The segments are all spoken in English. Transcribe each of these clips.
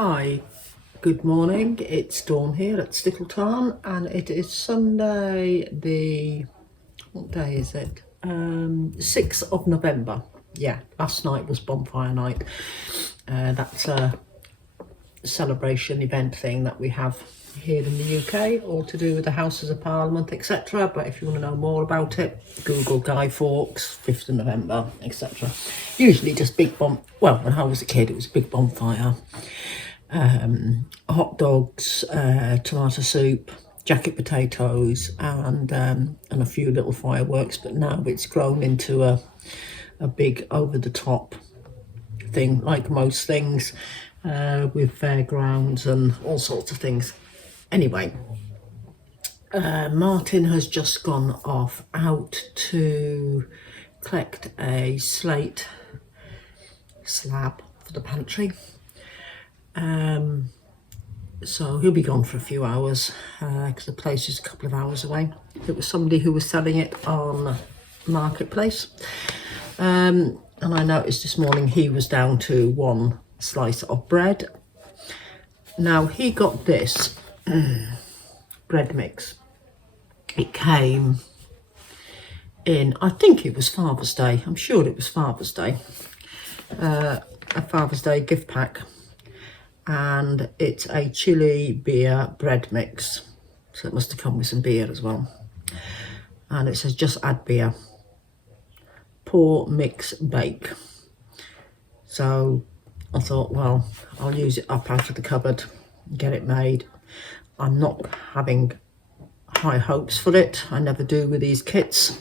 Hi, good morning. It's Dawn here at Stickleton, and it is Sunday what day is it? 6th of November. Yeah, last night was bonfire night. That's a celebration event thing that we have here in the UK, all to do with the Houses of Parliament, etc. But if you want to know more about it, Google Guy Fawkes, 5th of November, etc. Usually just big well, when I was a kid, it was a big bonfire. Hot dogs, tomato soup, jacket potatoes, and a few little fireworks. But now it's grown into a big over-the-top thing, like most things, with fairgrounds and all sorts of things. Anyway, Martin has just gone off out to collect a slate slab for the pantry. So he'll be gone for a few hours because the place is a couple of hours away. It was somebody who was selling it on Marketplace. And I noticed this morning he was down to one slice of bread. Now he got this bread mix. It came in, I think it was Father's Day. I'm sure it was Father's Day. A Father's Day gift pack. And it's a chili beer bread mix, so it must have come with some beer as well. And it says just add beer, pour, mix, bake. So I thought, well, I'll use it up out of the cupboard, get it made. I'm not having high hopes for it. I never do with these kits.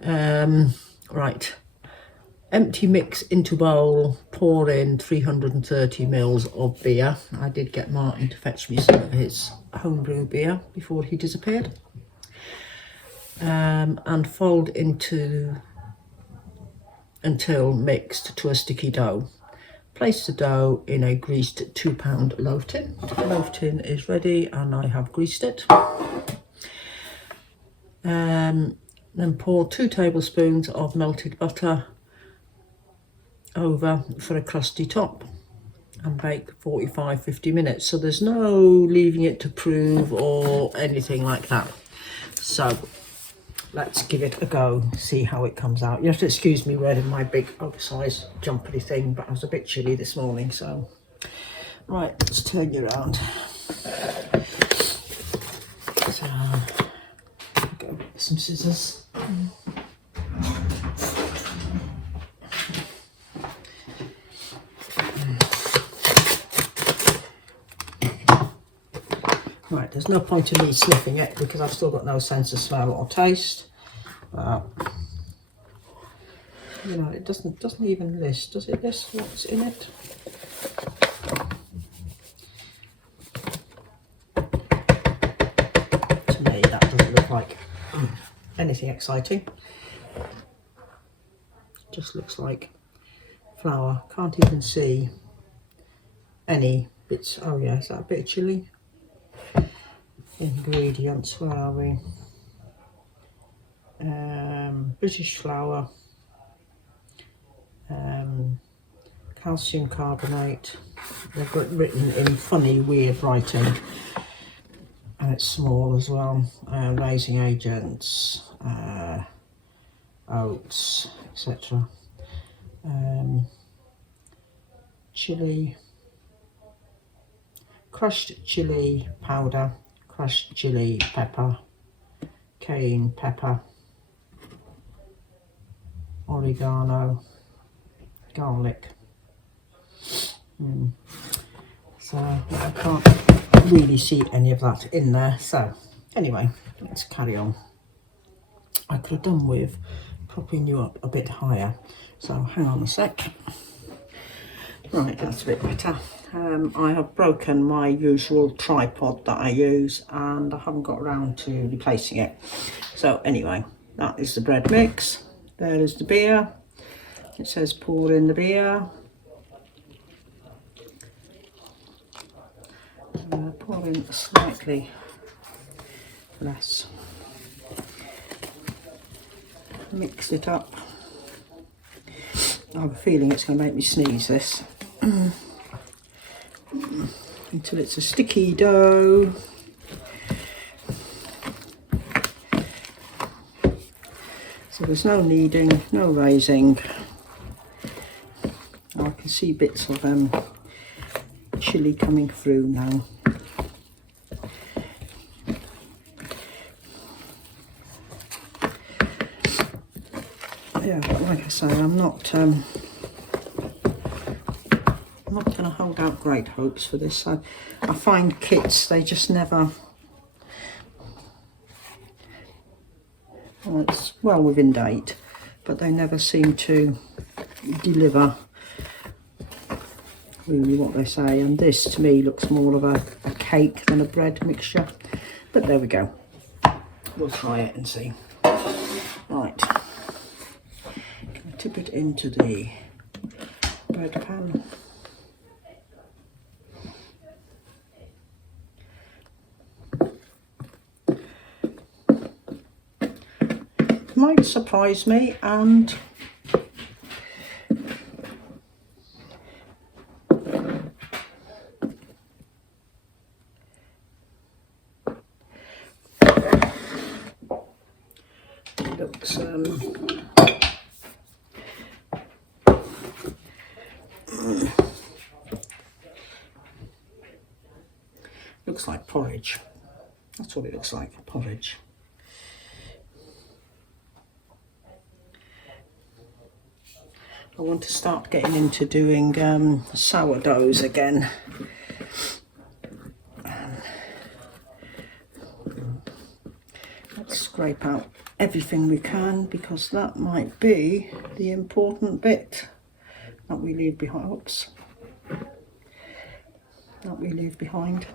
Right. Empty mix into bowl, pour in 330 mils of beer. I did get Martin to fetch me some of his homebrew beer before he disappeared. And fold into until mixed to a sticky dough. Place the dough in a greased 2-pound loaf tin. The loaf tin is ready and I have greased it. Then pour 2 tablespoons of melted butter over for a crusty top and bake 45-50 minutes. So there's no leaving it to prove or anything like that. So let's give it a go, see how it comes out. You have to excuse me wearing my big oversized jumpery thing, but I was a bit chilly this morning. So right, let's turn you around. So go get some scissors. Right, there's no point in me sniffing it because I've still got no sense of smell or taste. You know, it doesn't even list. Does it list what's in it? To me, that doesn't look like anything exciting. Just looks like flour. Can't even see any bits. Oh yeah, is that a bit of chili? Ingredients, where are we? British flour, calcium carbonate. They've got written in funny, weird writing, and it's small as well. Raising agents, oats, etc. Chili, crushed chili powder, crushed chili pepper, cayenne pepper, oregano, garlic. So I can't really see any of that in there. So anyway, let's carry on. I could have done with propping you up a bit higher. So hang on a sec. Right, that's a bit better. I have broken my usual tripod that I use and I haven't got around to replacing it. So anyway, that is the bread mix. There is the beer. It says pour in the beer. Pour in slightly less. Mix it up. I have a feeling it's going to make me sneeze this. until it's a sticky dough. So there's no kneading, no raising. I can see bits of chili coming through now. Yeah, but like I say, I'm not going to hold out great hopes for this. I find kits, they just never, well, it's well within date, but they never seem to deliver really what they say. And this to me looks more of a cake than a bread mixture, but there we go. We'll try it and see. Right, can I tip it into the bread pan? Might surprise me, and it looks looks like porridge. That's what it looks like, porridge. I want to start getting into doing sourdoughs again. Let's scrape out everything we can, because that might be the important bit that we leave behind. Oops. That we leave behind.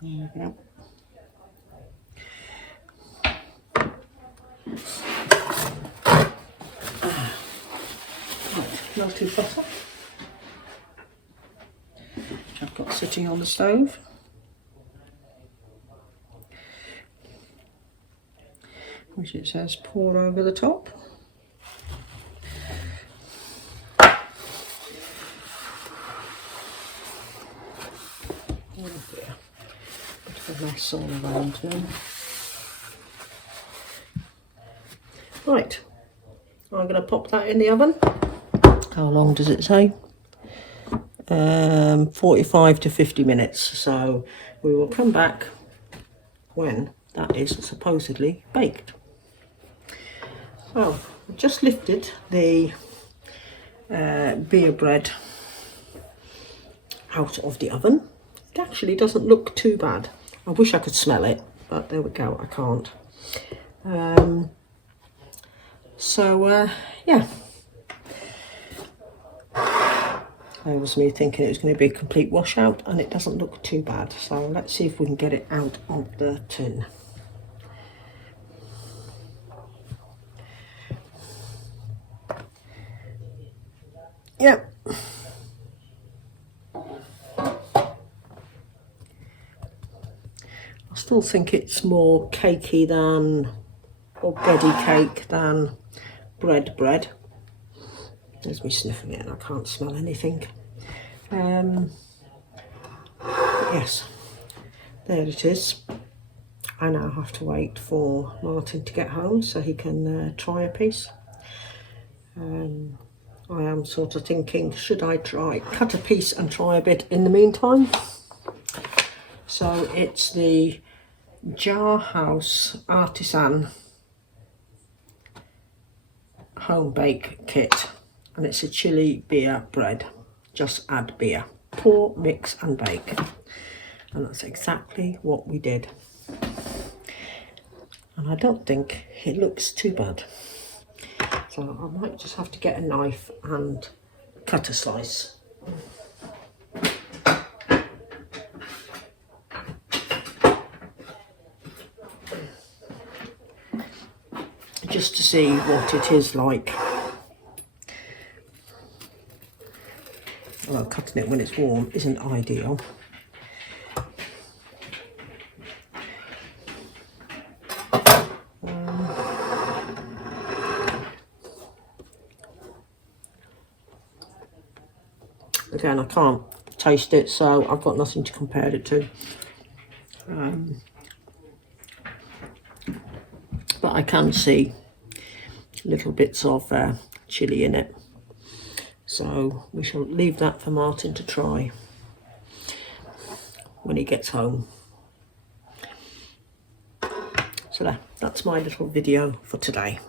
There we go. Melted butter, which I've got sitting on the stove. Which it says pour over the top. Oh dear, bit of a mess all around now. Right, I'm going to pop that in the oven. How long does it say? 45 to 50 minutes. So we will come back when that is supposedly baked. So I've just lifted the beer bread out of the oven. It actually doesn't look too bad. I wish I could smell it, but there we go, I can't. Yeah. That was me thinking it was going to be a complete washout, and it doesn't look too bad. So let's see if we can get it out of the tin. Yep. I still think it's more cakey than, or bready cake than bread. There's me sniffing it and I can't smell anything. Yes, there it is. I now have to wait for Martin to get home so he can try a piece. I am sort of thinking, should I cut a piece and try a bit in the meantime? So it's the Jar House Artisan home bake kit, and it's a chili beer bread. Just add beer, pour, mix and bake, and that's exactly what we did. And I don't think it looks too bad, so I might just have to get a knife and cut a slice. Just to see what it is like. Well, cutting it when it's warm isn't ideal. Again, I can't taste it, so I've got nothing to compare it to. But I can see little bits of chilli in it. So we shall leave that for Martin to try when he gets home. So that's my little video for today.